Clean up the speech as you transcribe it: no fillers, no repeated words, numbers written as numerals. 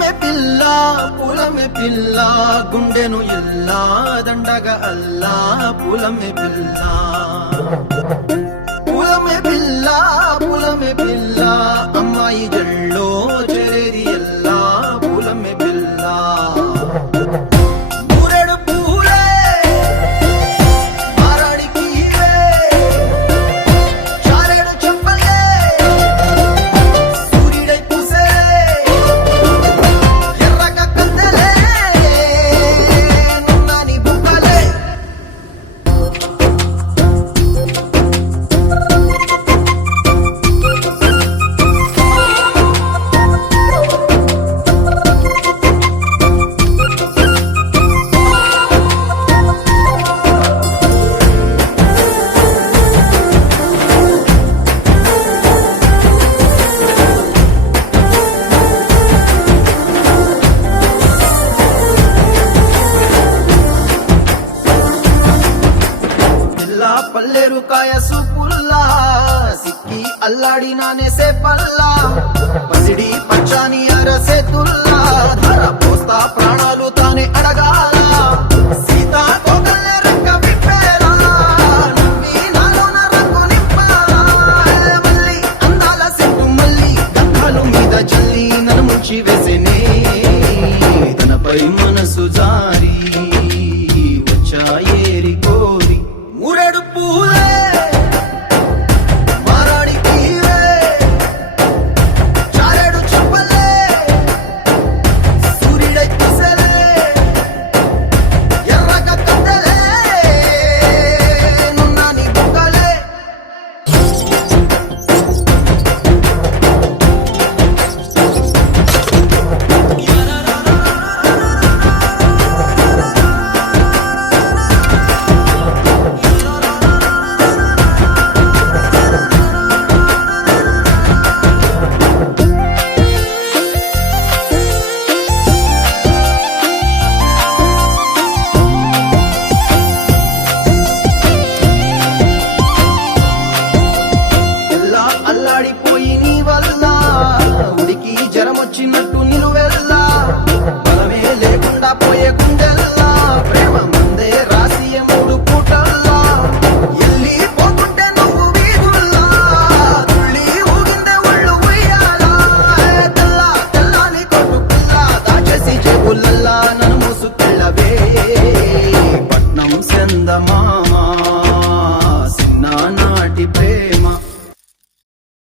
పూలమే పిల్ల గుండెను ఎల్లా దండగా అల్లా పూలమే పిల్ల పూలమే పిల్ల అమ్మాయి జల్లో చెరేది ఎల్లా పూలమే పిల్ల మూరెడు పూలే మారాడికి చారెడు చెప్పలే సూర్యుడై పూసే ఎర్రగా కందలే నున్నాని బుక్కలే పల్లేరు కాయసు పుల్లా సిక్కి అల్లాడి నానేసే పల్లా పసిడి పచ్చాని అరసే తుల్లా ధర పోస్తా ప్రాణాలు తానే అడగాల సీతా కోకల్లే రెక్క విప్పేలా నవ్వి నాలోన రంగు నింపాలా మళ్ళీ అందాల సెట్టు మళ్ళీ గంధాలు మీద చల్లి నన్ను ముంచి వేసేనే తనపై మనసు జారి వచ్చా ఏరి కోరి మూరెడు పూలే మారాడికి చారెడు చెప్పలే సూర్యుడై పూసలే ఎర్రగా కందలే నున్నాని బుక్కలే అల్లాడిపోయి నీ వల్ల ఉడికి జరమొచ్చినట్టు నిలువెల్లా బలమే లేకుండా పోయే గుండెల్లా ప్రేమ మందే రాసి మూడు పూటల్లా ఎల్లి పోతుంటే నువ్వు వీధుల్లా తుళ్ళి ఊగిందే ఒళ్ళు ఉయ్యాలా తెల్లాని కొట్టు పిల్ల దాచేసి చెవులల్లా నన్ను మూసుకెళ్ళవే పట్నం సెందమా